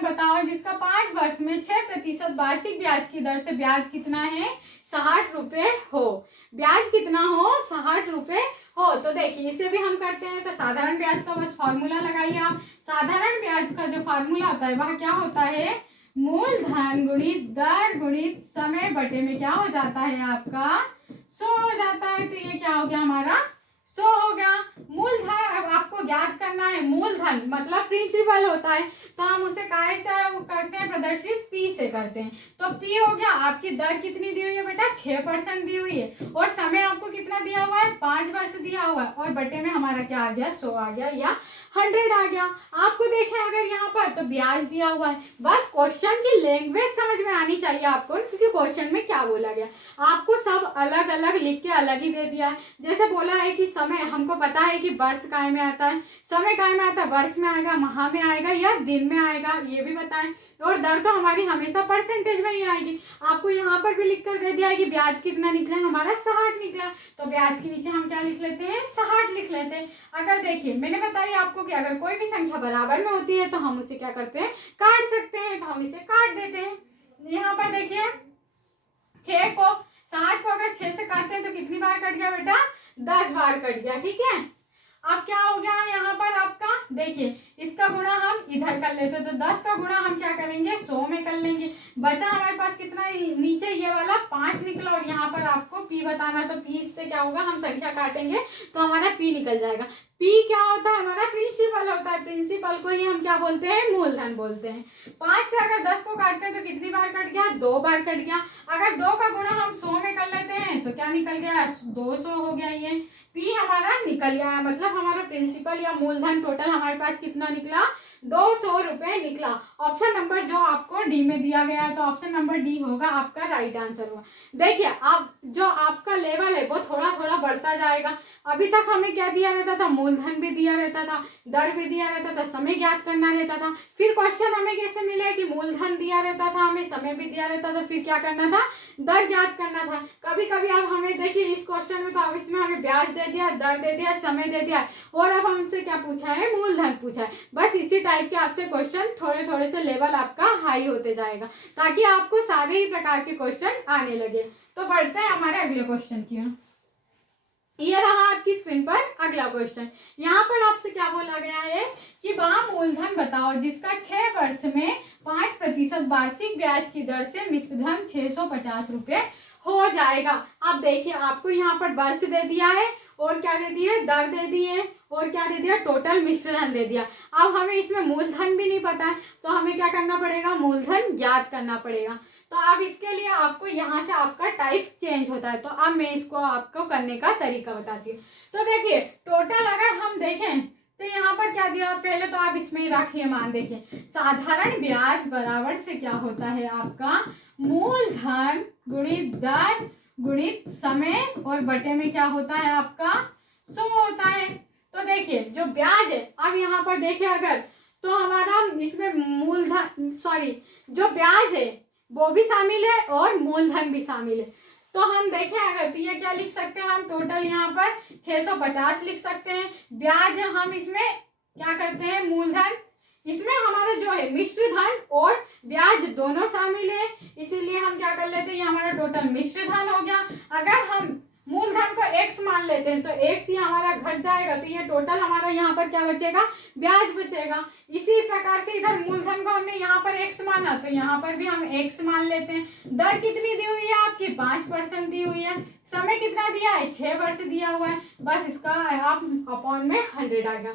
बताओ जिसका 5 वर्ष में 6% वार्षिक ब्याज की दर से ब्याज कितना है, 60 रुपए हो। ब्याज कितना हो, 60 रुपए हो। तो देखिए इसे भी हम करते हैं। तो साधारण ब्याज का बस फॉर्मूला लगाइए आप। साधारण ब्याज का जो फॉर्मूला होता है वह क्या होता है, मूलधन गुणित दर गुणित समय बटे में क्या हो जाता है आपका 100 हो जाता है। तो ये क्या हो गया हमारा 100 हो गया। मूलधन अब आपको ज्ञात करना है, मूलधन मतलब प्रिंसिपल होता है तो हम उसे काहे से करते हैं, प्रदर्शित पी से करते हैं। तो पी हो गया। आपकी दर कितनी दी हुई है बेटा, 6% दी हुई है। और समय आपको कितना दिया हुआ है, 5 वर्ष दिया हुआ है। और बटे में हमारा क्या आ गया, 100 आ गया या 100 आ गया। आपको देखें अगर यहाँ पर तो ब्याज दिया हुआ है। बस क्वेश्चन की लैंग्वेज समझ में आनी चाहिए आपको, क्योंकि क्वेश्चन में क्या बोला गया आपको सब अलग अलग लिख के अलग ही दे दिया है। जैसे बोला है कि समय हमको पता है कि वर्ष काय में आता है, समय काय में आता है, वर्ष में आएगा, माह में आएगा या दिन में आएगा, ये भी बताएं। और दर तो हमारी हमेशा परसेंटेज में ही आएगी। आपको यहाँ पर भी लिख कर दे दिया है कि ब्याज कितना निकला, हमारा 60 निकला। तो ब्याज के नीचे हम क्या लिख लेते हैं, 60 लिख लेते हैं। अगर देखिए मैंने बताया आपको कि अगर कोई भी संख्या बराबर में होती है तो हम उसे क्या करते हैं, काट सकते हैं। तो हम इसे काट देते हैं। यहाँ पर देखिए 60 को अगर 6 से काटते हैं तो कितनी बार कट गया बेटा, 10 बार कट गया। ठीक है, अब क्या हो गया यहाँ पर आपका, देखिए इसका गुणा हम इधर कर लेते हैं। तो 10 का गुणा हम क्या करेंगे, 100 में कर लेंगे। बचा हमारे पास कितना, नीचे ये वाला 5 निकला और यहाँ पर आपको पी बताना। तो पी से क्या होगा, हम संख्या काटेंगे तो हमारा पी निकल जाएगा। पी क्या होता है, हमारा प्रिंसिपल होता है। प्रिंसिपल को ही हम क्या बोलते हैं, मूलधन बोलते हैं। 5 से अगर 10 को काटते हैं तो कितनी बार कट गया, 2 बार कट गया। अगर 2 का गुणा हम 100 में कर लेते हैं तो क्या निकल गया, 200 हो गया। ये पी हमारा निकल गया, मतलब हमारा प्रिंसिपल या मूलधन टोटल हमारे पास कितना निकला, 200 रुपये निकला। ऑप्शन नंबर जो आपको डी में दिया गया है, तो ऑप्शन नंबर डी होगा आपका राइट आंसर हुआ। देखिए आप जो आपका लेवल है वो थोड़ा थोड़ा बढ़ता जाएगा। अभी तक हमें क्या दिया रहता था, मूलधन भी दिया रहता था, दर भी दिया रहता था, समय ज्ञात करना रहता था। फिर क्वेश्चन हमें कैसे मिले कि मूलधन दिया रहता था, हमें समय भी दिया रहता था, फिर क्या करना था, दर ज्ञात करना था। कभी कभी अब हमें देखिए इस क्वेश्चन में तो अब इसमें हमें ब्याज दे दिया, दर दे दिया, समय दे दिया, और अब हमसे क्या पूछा है, मूलधन पूछा है। बस इसी टाइप के आपसे क्वेश्चन थोड़े थोड़े से लेवल आपका हाई होते जाएगा, ताकि आपको सारे ही प्रकार के क्वेश्चन आने लगे। तो बढ़ते हैं हमारे अगले क्वेश्चन की ओर। ये रहा आपकी स्क्रीन पर अगला क्वेश्चन। यहाँ पर आपसे क्या बोला गया है कि वह मूलधन बताओ जिसका 6 वर्ष में 5% वार्षिक ब्याज की दर से मिश्र धन 650 रुपये हो जाएगा। आप देखिए आपको यहाँ पर वर्ष दे दिया है, और क्या दे दिए, दर दे दिए, और क्या दे दिया, टोटल मिश्र धन दे दिया। अब हमें इसमें मूलधन भी नहीं पता है, तो हमें क्या करना पड़ेगा, मूलधन ज्ञात करना पड़ेगा। तो अब इसके लिए आपको यहाँ से आपका टाइप चेंज होता है। तो अब मैं इसको आपको करने का तरीका बताती हूँ। तो देखिए टोटल अगर हम देखें तो यहाँ पर क्या दिया, पहले तो आप इसमें ही रखिए मान। देखिए साधारण ब्याज बराबर से क्या होता है आपका, मूलधन गुणित दर गुणित समय, और बटे में क्या होता है आपका 100 होता है। तो देखिए जो ब्याज है, अब यहाँ पर देखिए अगर तो हमारा इसमें मूलधन जो ब्याज है वो भी शामिल है और मूलधन भी शामिल है। तो हम देखें अगर तो ये क्या लिख सकते हैं, हम टोटल यहाँ पर 650 लिख सकते हैं। ब्याज हम इसमें क्या करते हैं, मूलधन इसमें हमारा जो है मिश्र धन और ब्याज दोनों शामिल है, इसीलिए हम क्या कर लेते हैं, ये हमारा टोटल मिश्र धन हो गया। अगर हम मूलधन को x मान लेते हैं तो x ही हमारा घट जाएगा, तो ये टोटल हमारा यहाँ पर क्या बचेगा, ब्याज बचेगा। इसी प्रकार से इधर मूलधन को हमने यहाँ पर x माना, तो यहाँ पर भी हम x मान लेते हैं। दर कितनी दी हुई है आपकी, 5% दी हुई है। समय कितना दिया है, 6 वर्ष दिया हुआ है। बस इसका आप अपॉन में 100 आ गया।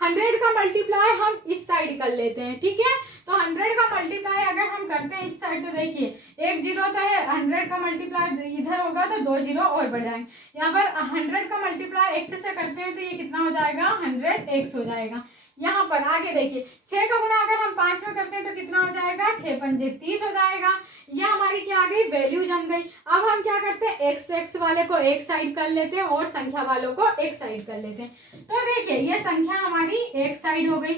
100 का मल्टीप्लाई हम इस साइड कर लेते हैं, ठीक है। तो 100 का मल्टीप्लाई अगर हम करते हैं इस साइड, तो देखिए एक जीरो तो है, 100 का मल्टीप्लाई इधर होगा तो 2 जीरो और बढ़ जाएंगे। यहाँ पर 100 का मल्टीप्लाई x से करते हैं तो ये कितना हो जाएगा, 100x हो जाएगा। यहाँ पर आगे देखिए 6 का गुना अगर हम 5 में करते हैं तो कितना हो जाएगा, 6 पंजे 30 हो जाएगा। ये हमारी क्या आ गई, वैल्यू जम गई। अब हम क्या करते हैं, x वाले को एक साइड कर लेते हैं और संख्या वालों को एक साइड कर लेते हैं। तो देखिए ये संख्या हमारी एक साइड हो गई,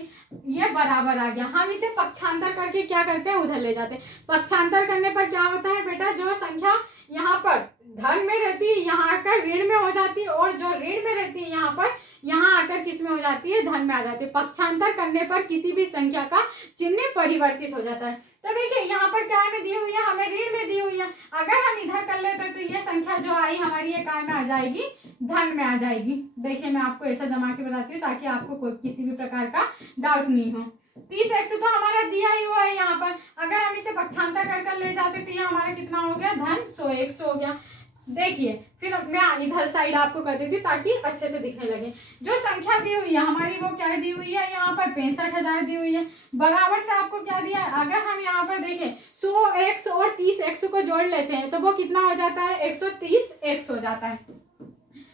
ये बराबर आ गया। हम इसे पक्षांतर करके क्या करते हैं, उधर ले जाते हैं। पक्षांतर करने पर क्या होता है बेटा, जो संख्या यहाँ पर धन में रहती है यहाँ आकर ऋण में हो जाती है, और जो ऋण में रहती है यहाँ आकर किस में हो जाती है, धन में आ जाती है। पक्षांतर करने पर किसी भी संख्या का चिन्ह परिवर्तित हो जाता है। तो देखिए यहाँ पर क्या में दी हुई है, हमें ऋण में दी हुई है। अगर हम इधर कर लेते तो ये संख्या जो आई हमारी, ये काय में आ जाएगी, धन में आ जाएगी। देखिए मैं आपको ऐसा जमा के बताती हूँ ताकि आपको कोई किसी भी प्रकार का डाउट नहीं हो। 30x तो हमारा दिया ही हुआ है यहाँ पर, अगर हम इसे पक्षांतर कर ले जाते तो ये हमारा कितना हो गया, धन 100x हो गया। देखिए फिर मैं इधर साइड आपको कर देती हूँ ताकि अच्छे से दिखने लगे। जो संख्या दी हुई है हमारी वो क्या दी हुई है, यहाँ पर 65,000 दी हुई है। बराबर से आपको क्या दिया है, अगर हम यहाँ पर देखें 100x और 30x को जोड़ लेते हैं तो वो कितना हो जाता है, 130x हो जाता है।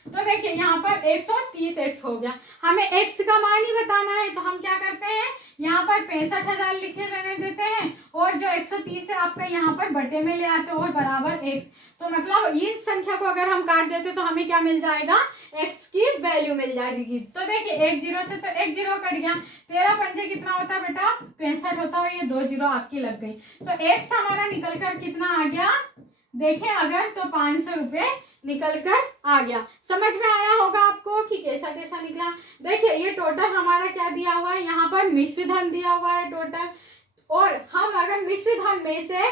तो देखिए यहाँ पर 130x हो गया। हमें x का मान ही बताना है, तो हम क्या करते हैं, यहाँ पर 65,000 लिखे रहने देते हैं, और जो 130 है आपका यहाँ पर बटे में ले आते हैं और बराबर x। तो मतलब इस संख्या को अगर हम काट देते तो हमें क्या मिल जाएगा, x की वैल्यू मिल जाएगी। तो देखिए एक जीरो से तो एक जीरो कट गया, 13 पंजे कितना होता है बेटा, 65 होता है, और ये 2 जीरो आपकी लग गई। तो x हमारा निकल कर कितना आ गया, देखें अगर तो 500 रुपये निकल कर आ गया। समझ में आया होगा आपको कि कैसा कैसा निकला। देखिए ये टोटल हमारा क्या दिया हुआ है, यहाँ पर मिश्र धन दिया हुआ है टोटल, और हम अगर मिश्र धन में से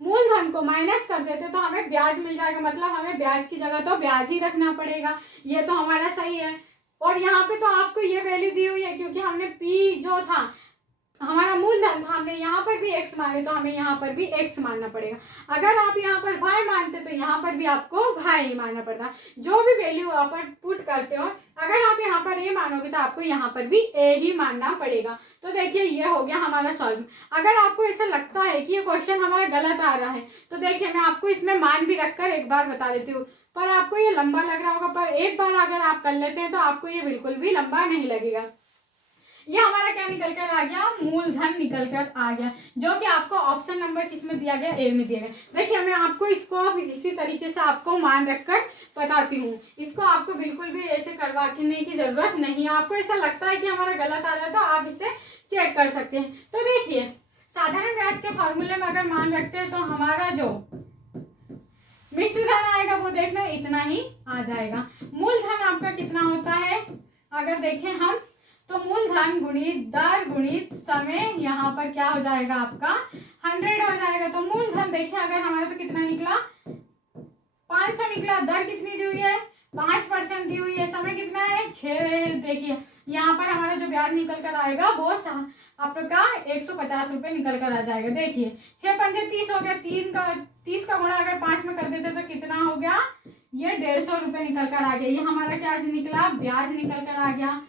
मूलधन को माइनस कर देते तो हमें ब्याज मिल जाएगा। मतलब हमें ब्याज की जगह तो ब्याज ही रखना पड़ेगा, ये तो हमारा सही है। और यहाँ पे तो आपको ये वैल्यू दी हुई है क्योंकि हमने पी जो था हमारा मूलधन था, हमने यहाँ पर भी x माने तो हमें यहाँ पर भी x मानना पड़ेगा। अगर आप यहाँ पर y मानते तो यहाँ पर भी आपको y ही मानना पड़ता। जो भी वैल्यू आप पुट करते हो, अगर आप यहाँ पर a मानोगे तो आपको यहाँ पर भी a ही मानना पड़ेगा। तो देखिए ये हो गया हमारा सॉल्व। अगर आपको ऐसा लगता है कि ये क्वेश्चन हमारा गलत आ रहा है तो देखिए मैं आपको इसमें मान भी रखकर एक बार बता देती हूँ, पर आपको ये लंबा लग रहा होगा, पर एक बार अगर आप कर लेते हैं तो आपको ये बिल्कुल भी लंबा नहीं लगेगा। ये हमारा क्या निकल कर आ गया, मूलधन निकल कर आ गया, जो कि आपको ऑप्शन नंबर किसमें दिया गया, ए में दिया गया। देखिए मैं आपको इसको अब इसी तरीके से आपको मान रखकर बताती हूँ, इसको आपको बिल्कुल भी ऐसे करवाने की जरूरत नहीं है। आपको ऐसा लगता है कि हमारा गलत आ रहा है तो आप इसे चेक कर सकते हैं। तो देखिए साधारण ब्याज के फॉर्मूले में अगर मान रखते हैं तो हमारा जो मिश्र धन आएगा वो देखना इतना ही आ जाएगा। मूलधन आपका कितना होता है, अगर देखें हम तो मूलधन गुणित दर गुणित समय, यहाँ पर क्या हो जाएगा आपका 100 हो जाएगा। तो मूलधन देखिए अगर हमारा तो कितना निकला 500 निकला, दर कितनी दी हुई है 5% दी हुई है, समय कितना है 6। देखिए यहाँ पर हमारा जो ब्याज निकल कर आएगा वो आपका 150 रुपये निकल कर आ जाएगा। देखिए 6 पंजे 30 हो गया, 30 का गुणा अगर 5 में कर देते तो कितना हो गया, ये 150 रुपये निकल कर आ गया। ये हमारा क्या निकला, ब्याज निकल कर आ गया।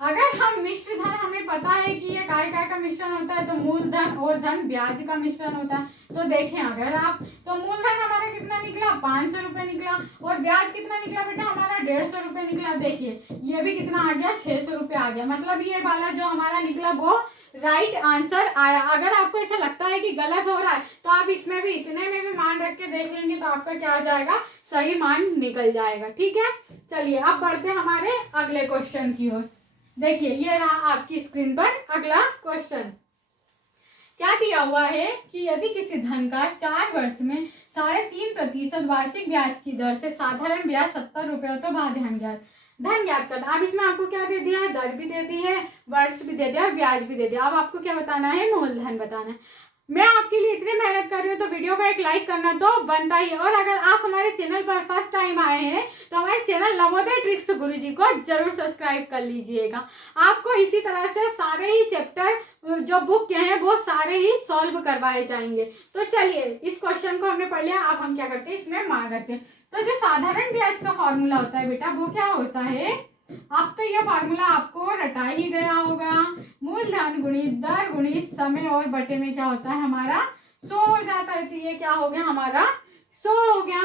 अगर हम मिश्र धन, हमें पता है कि ये काय काय का मिश्रण होता है, तो मूलधन और धन ब्याज का मिश्रण होता है। तो देखें अगर आप, तो मूलधन हमारा कितना निकला 500 रुपये निकला, और ब्याज कितना निकला बेटा हमारा 150 रुपये निकला। देखिए ये भी कितना आ गया 600 रुपये आ गया। मतलब ये वाला जो हमारा निकला वो राइट आंसर आया। अगर आपको ऐसा लगता है कि गलत हो रहा है तो आप इसमें भी इतने में भी मान रख के देख लेंगे तो आपका क्या आ जाएगा, सही मान निकल जाएगा। ठीक है, चलिए अब बढ़ते हैं हमारे अगले क्वेश्चन की ओर। देखिए ये रहा आपकी स्क्रीन पर अगला क्वेश्चन। क्या दिया हुआ है कि यदि किसी धन का 4 वर्ष में 3.5% वार्षिक ब्याज की दर से साधारण ब्याज 70 रुपये हो तो धन ज्ञात करना। अब इसमें आपको क्या दे दिया है, दर भी दे दी है, वर्ष भी दे दिया और ब्याज भी दे दिया। अब आपको क्या बताना है, मूलधन बताना है। मैं आपके लिए इतनी मेहनत कर रही हूँ तो वीडियो को एक लाइक करना तो बनता ही है। और अगर आप हमारे चैनल पर फर्स्ट टाइम आए हैं तो हमारे चैनल नवोदय ट्रिक्स गुरुजी को जरूर सब्सक्राइब कर लीजिएगा। आपको इसी तरह से सारे ही चैप्टर जो बुक के हैं वो सारे ही सॉल्व करवाए जाएंगे। तो चलिए इस क्वेश्चन को हमने पढ़ लिया, अब हम क्या करते हैं इसमें मान रखते हैं। तो जो साधारण ब्याज का फॉर्मूला होता है बेटा वो क्या होता है, अब तो यह फार्मूला आपको रटा ही गया होगा। मूलधन गुणित दर गुणित समय और बटे में क्या होता है हमारा 100 हो जाता है। तो ये क्या हो गया हमारा 100 हो गया।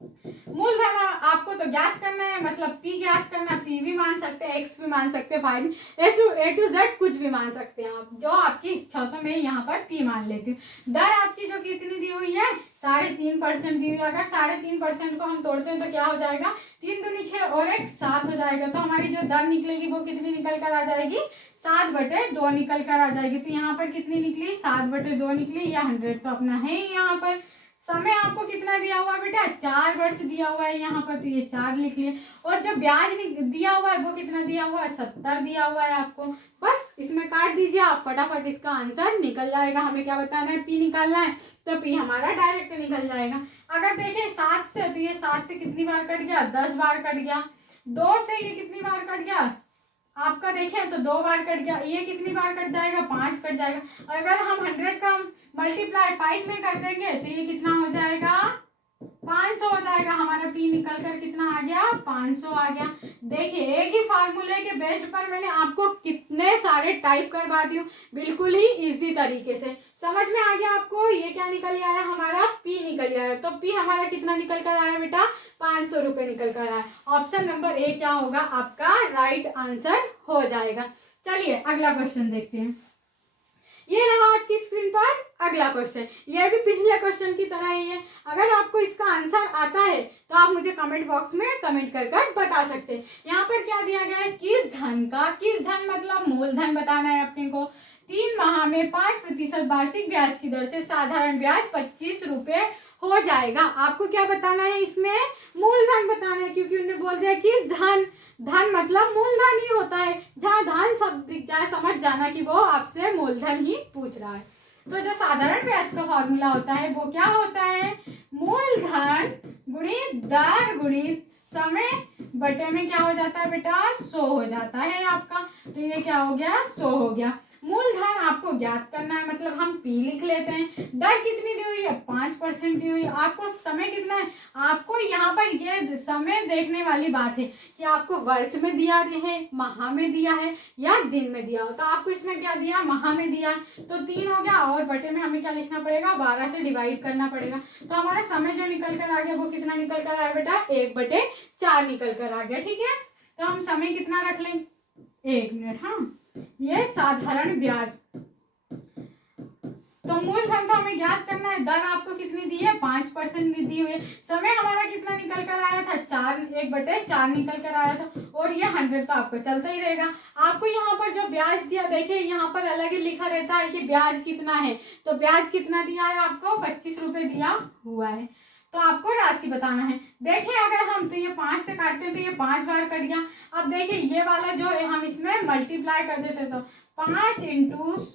मूलधन आपको तो ज्ञात करना है, मतलब पी ज्ञात करना, पी भी मान सकते हैं, एक्स भी मान सकते हैं, वाई भी, ए टू जेड कुछ भी मान सकते हैं आप, जो आपकी इच्छा हो। तो मैं यहाँ पर पी मान लेती हूँ। दर आपकी जो कितनी दी हुई है 3.5% दी हुई है। अगर 3.5% को हम तोड़ते हैं तो क्या हो जाएगा, 3 दूनी 6 और 1 7 हो जाएगा। तो हमारी जो दर निकलेगी वो कितनी निकल कर आ जाएगी, 7/2 निकल कर आ जाएगी। तो यहाँ पर कितनी निकली 7/2 निकली, या 100 तो अपना है ही। यहाँ पर समय आपको कितना दिया हुआ है बेटा 4 वर्ष दिया हुआ है यहाँ पर, तो ये 4 लिख लिए। और जो ब्याज दिया हुआ है वो कितना दिया हुआ है 70 दिया हुआ है आपको। बस इसमें काट दीजिए आप, फटाफट इसका आंसर निकल जाएगा। हमें क्या बताना है, पी निकालना है, तो पी हमारा डायरेक्ट निकल जाएगा। अगर देखें 7 से, तो ये 7 से कितनी बार कट गया 10 बार कट गया। 2 से ये कितनी बार कट गया आपका, देखें तो 2 बार कट गया। ये कितनी बार कट जाएगा 5 कट जाएगा। अगर हम 100 का मल्टीप्लाई 5 में कर देंगे तो ये कितना हो जाएगा 500 हो जाएगा। हमारा पी निकल कर कितना आ गया 500 आ गया। देखिए एक ही फार्मूले के बेस्ड पर मैंने आपको कितने सारे टाइप करवा दी हूँ, बिल्कुल ही इजी तरीके से। समझ में आ गया आपको, ये क्या निकल आया हमारा पी निकल आया। तो पी हमारा कितना निकल कर आया बेटा 500 रुपये निकल कर आया। ऑप्शन नंबर ए क्या होगा आपका राइट आंसर हो जाएगा। चलिए अगला क्वेश्चन देखते हैं। ये रहा आपकी स्क्रीन पर अगला क्वेश्चन। ये भी पिछले क्वेश्चन की तरह ही है। अगर आपको इसका आंसर आता है तो आप मुझे कमेंट बॉक्स में कमेंट कर बता सकते हैं। यहाँ पर क्या दिया गया है, किस धन मतलब मूलधन बताना है अपने को। 3 माह में 5% वार्षिक ब्याज की दर से साधारण ब्याज 25 रुपये हो जाएगा। आपको क्या बताना है इसमें, मूलधन बताना है, क्योंकि उन्होंने बोल दिया किस धन मतलब मूलधन ही होता है। जहाँ धन शब्द दिख जाए समझ जाना कि वो आपसे मूलधन ही पूछ रहा है। तो जो साधारण ब्याज का फॉर्मूला होता है वो क्या होता है, मूलधन गुणित दर गुणित समय बटे में क्या हो जाता है बेटा 100 हो जाता है आपका। तो ये क्या हो गया 100 हो गया। मूलधन आपको ज्ञात करना है, मतलब हम पी लिख लेते हैं। दर कितनी दी हुई है 5% दी हुई है। आपको समय कितना है, आपको यहाँ पर ये समय देखने वाली बात है कि आपको वर्ष में दिया है, माह में दिया है या दिन में दिया हो। तो आपको इसमें क्या दिया, माह में दिया, तो 3 हो गया। और बटे में हमें क्या लिखना पड़ेगा 12 से डिवाइड करना पड़ेगा। तो हमारा समय जो निकल कर आ गया वो कितना निकल कर आया बेटा 1/4 निकल कर आ गया। ठीक है, तो हम समय कितना रख लें, एक मिनट, हाँ, ये साधारण ब्याज। तो मूलधन तो हमें ज्ञात करना है, दर आपको कितनी दी है, 5% दी हुई है। समय हमारा कितना निकल कर आया था, 4/4 निकल कर आया था, और ये 100 तो आपको चलता ही रहेगा। आपको यहाँ पर जो ब्याज दिया, देखिए यहाँ पर अलग ही लिखा रहता है कि ब्याज कितना है, तो ब्याज कितना दिया है आपको, 25 रुपए दिया हुआ है। तो आपको राशि बताना है। देखिए अगर हम तो ये 5 से काटते हैं तो ये 5 बार कट गया। अब देखिए ये वाला जो है हम इसमें मल्टीप्लाई कर देते, तो 5 ×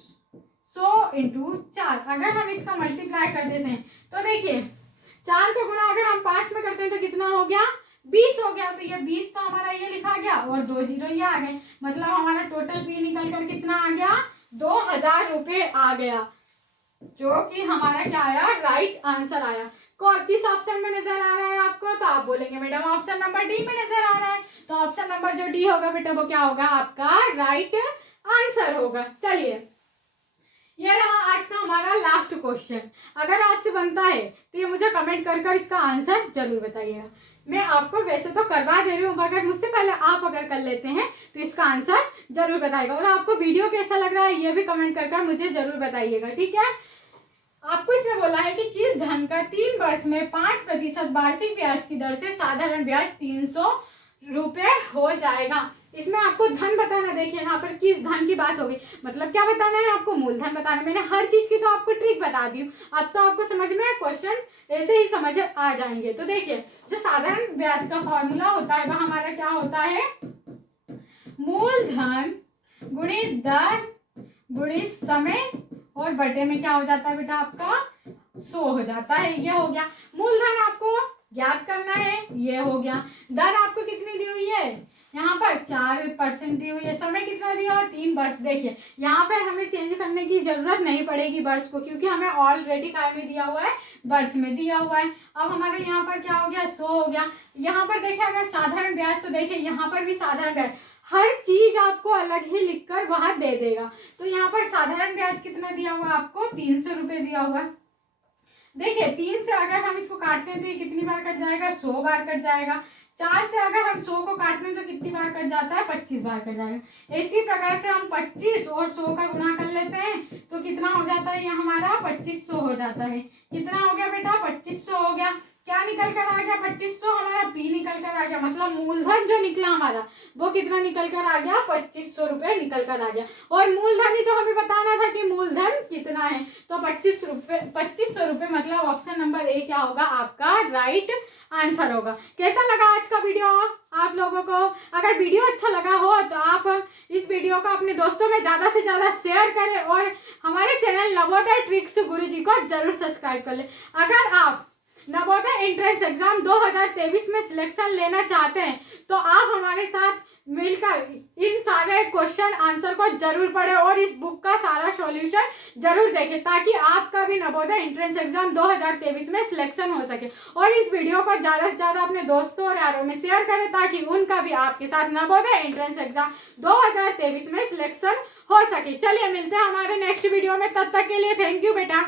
100 × 4, अगर हम इसका मल्टीप्लाई कर देते हैं तो देखिए 4 का गुणा अगर हम 5 में करते हैं तो कितना हो गया, 20 हो गया। तो ये 20 तो हमारा ये लिखा गया और 2 जीरो ये आ गए, मतलब हमारा टोटल पी निकल कर कितना आ गया, 2000 रुपये आ गया, जो कि हमारा क्या आया, राइट आंसर आया। किस ऑप्शन में नजर आ रहा है आपको, तो आप बोलेंगे मैडम ऑप्शन नंबर डी में नजर आ रहा है। तो ऑप्शन नंबर जो डी होगा बेटा वो क्या होगा, आपका राइट आंसर होगा। चलिए ये रहा आज का हमारा लास्ट क्वेश्चन। अगर आपसे बनता है तो ये मुझे कमेंट कर इसका आंसर जरूर बताइएगा। मैं आपको वैसे तो करवा दे रही हूँ, मगर मुझसे पहले आप अगर कर लेते हैं तो इसका आंसर जरूर बताइएगा। और आपको वीडियो कैसा लग रहा है ये भी कमेंट कर मुझे जरूर बताइएगा, ठीक है। आपको इसमें बोला है कि किस धन का 3 वर्ष में 5% वार्षिक ब्याज की दर से साधारण ब्याज 300 रुपये हो जाएगा। इसमें आपको धन बताना, देखिए यहाँ पर किस धन की बात होगी, मतलब क्या बताना है आपको, मूलधन बताना। मैंने हर चीज की तो आपको ट्रिक बता दी, अब तो आपको समझ में क्वेश्चन ऐसे ही समझ आ जाएंगे। तो देखिए जो साधारण ब्याज का फॉर्मूला होता है वह हमारा क्या होता है, मूलधन गुणित दर गुणित समय और बटे में क्या हो जाता है बेटा आपका 100 हो जाता है। ये हो गया मूलधन, आपको ज्ञात करना है, ये हो गया। दर आपको कितनी दी हुई है, यहाँ पर 4% दी हुई है। समय कितना दिया हुआ, 3 वर्ष। देखिए यहाँ पर हमें चेंज करने की जरूरत नहीं पड़ेगी वर्ष को, क्योंकि हमें ऑलरेडी काय में दिया हुआ है, वर्ष में दिया हुआ है। अब हमारे यहाँ पर क्या हो गया, 100 हो गया। यहाँ पर देखिए अगर साधारण ब्याज, तो देखिए यहाँ पर भी साधारण ब्याज, हर चीज आपको अलग ही लिखकर वहां दे देगा। तो यहाँ पर साधारण ब्याज कितना दिया हुआ आपको, 300 रुपये दिया हुआ। देखिए 3 से अगर हम इसको काटते हैं तो ये कितनी बार कट जाएगा, 100 बार कट जाएगा। 4 से अगर हम 100 को काटते हैं तो कितनी बार कट जाता है, 25 बार कट जाएगा। इसी प्रकार से हम 25 और 100 का गुणा कर लेते हैं तो कितना हो जाता है, ये हमारा 2500 हो जाता है। कितना हो गया बेटा, 2500 हो गया। क्या निकल कर आ गया, 2500, हमारा पी निकल कर आ गया, मतलब मूलधन जो निकला हमारा वो कितना निकल कर आ गया, 2500 रुपये निकल कर आ गया। और मूलधन ही तो हमें बताना था कि मूलधन कितना है, तो 2500 रुपये, मतलब ऑप्शन नंबर ए क्या होगा आपका राइट आंसर होगा। कैसा लगा आज का वीडियो आप लोगों को? अगर वीडियो अच्छा लगा हो तो आप इस वीडियो को अपने दोस्तों में ज्यादा से ज्यादा शेयर करें और हमारे चैनल नवोदय ट्रिक्स गुरुजी को जरूर सब्सक्राइब कर ले। अगर आप नवोदय एंट्रेंस एग्जाम 2023 में सिलेक्शन लेना चाहते हैं तो आप हमारे साथ मिलकर इन सारे क्वेश्चन आंसर को जरूर पढ़ें और इस बुक का सारा सॉल्यूशन जरूर देखें, ताकि आपका भी नवोदय एंट्रेंस एग्जाम 2023 में सिलेक्शन हो सके। और इस वीडियो को ज़्यादा से ज़्यादा अपने दोस्तों और यारों में शेयर करें, ताकि उनका भी आपके साथ नवोदय एंट्रेंस एग्जाम 2023 में सिलेक्शन हो सके। चलिए मिलते हैं हमारे नेक्स्ट वीडियो में, तब तक के लिए थैंक यू बेटा।